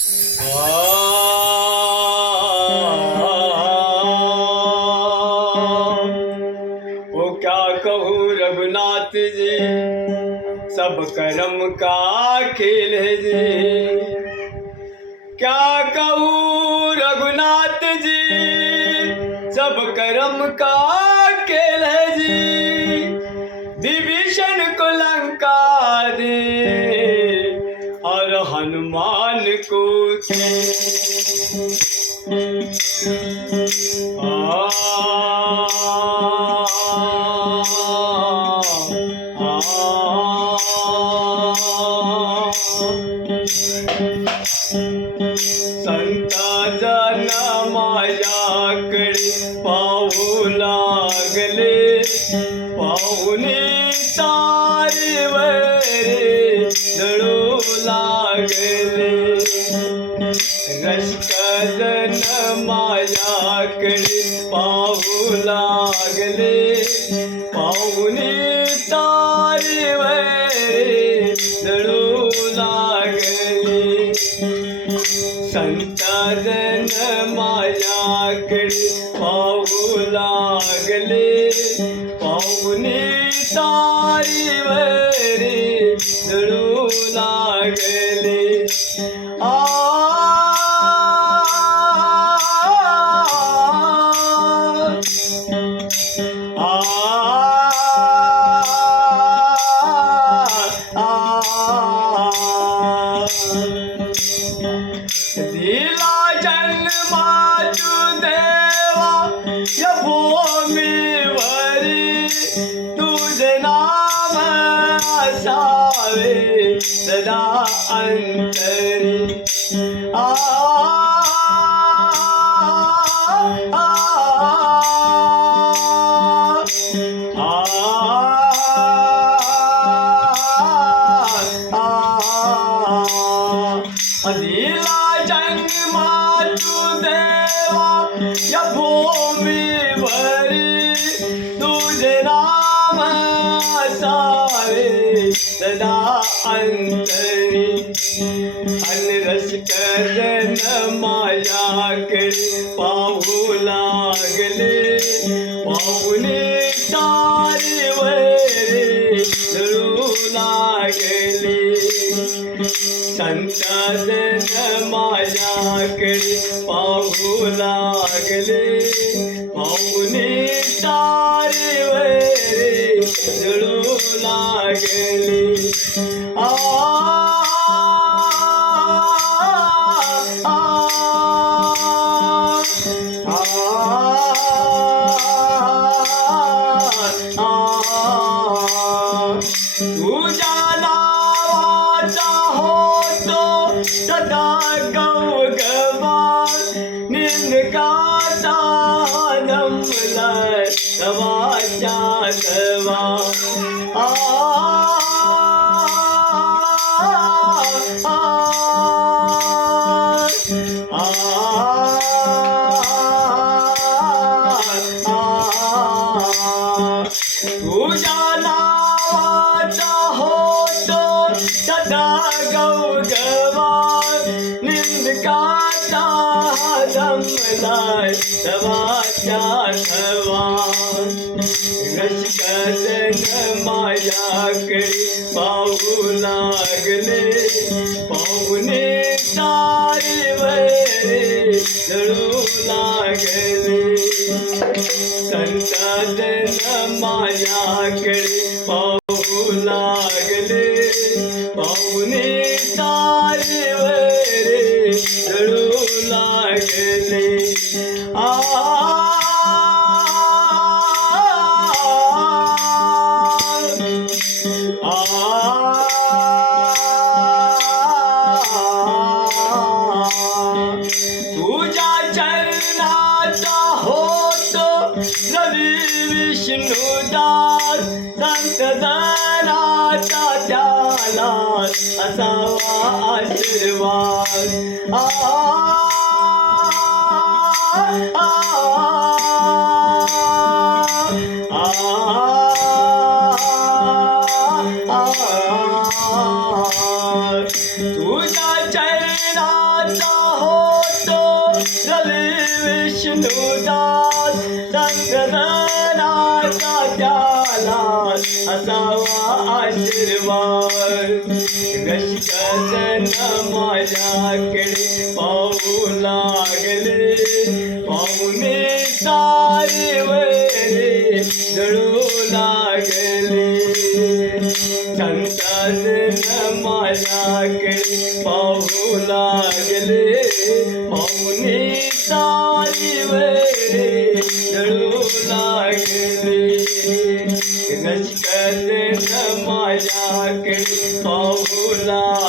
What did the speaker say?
वो क्या कहूँ रघुनाथ जी, सब कर्म का खेल है जी। क्या कहूँ रघुनाथ जी, सब कर्म का खेल है जी। विभीषण को लंका दे और हनुमान को संता जन मायाकडे पाहू लागले, पाहुणे तारेवरे जळू लागले। रसिक जन मायाकडे पाहू लागले, पाहुणे तारेवरे जळू लागले। संत जन मायाकडे पाहू लागले, पाहुणे तारेवरे जळू लागले। दिला जन्मा तू देवा या भूमीवरी, तुझे नाम असावे सदा अंतरी। दिला जन्मा तू देवा या भूमीवरी, तुझे नाम असावे सदा अंतरी। अनरसिक जन मायाकडे पाहू लागले, पाहुणे तारेवरे जळू लागले। संत जन मायाकडे पाहू लागले, पाहुणे तारेवरे जळू लागले। तुझ्या नावाचा होतो सदा गवगवा, निंदकाचा जमलाय तवाच्या तवा। तुझ्या नावाचा होतो सदा गवगवा, निंदकाचा जमलाय तवाच्या तवा। रसिक जन मायाकडे पाहू लागले, पाहुणे तारेवरे जळू लागले। संत जन मायाकडे पाहू लागले, पाहुणे तारेवरे जळू लागले। तुझ्या चरणाचा होतो रवी विष्णुदास, संत जनाचा त्याला असावा आशीर्वाद। तुझ्या चरणाचा कसा होतो रवी विष्णुदास संतजनाचा त्याला असावा आशीर्वाद गशकन माझ्याकडे पाहू लागले पाहुणे सारे वरे जळू लागले संतजन माझ्याकडे पाहू लागले पाहुणे सारे वरे जळू लागले गशकन माझ्याकडे पाहू लागले